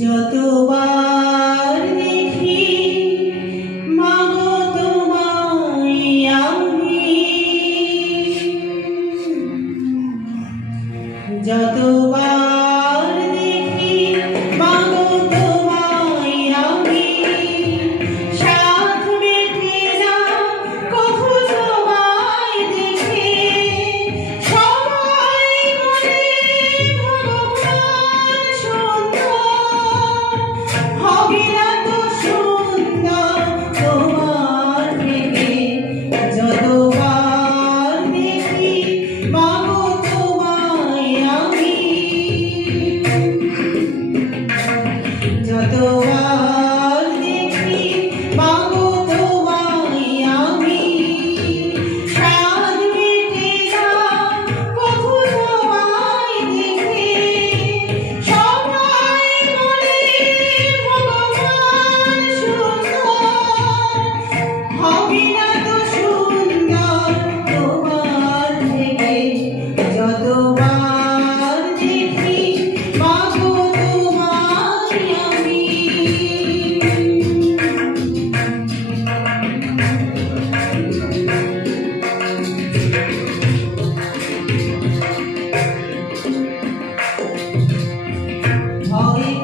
যতবার দেখি মাগো তোমায় আমি, যতবার দেখি মাগো তোমায় আমি, সাথ বেঁধে না কভু তোমায় দেখে, সবাই বলে ভগবান সুন্দর, হবে না তো সুন্দর তোমার থেকে। যতবার দেখি মাগো তোমায় আমি, যতবার দেখি মাগো তোমায় আমি, সাধ মেটে না কভু তোমায় দেখে, সবাই বলে ভগবান সুন্দর, হবে না তো সুন্দর তোমার থেকে। যতবার দেখি মাগো তোমায় আমি। ভয়ে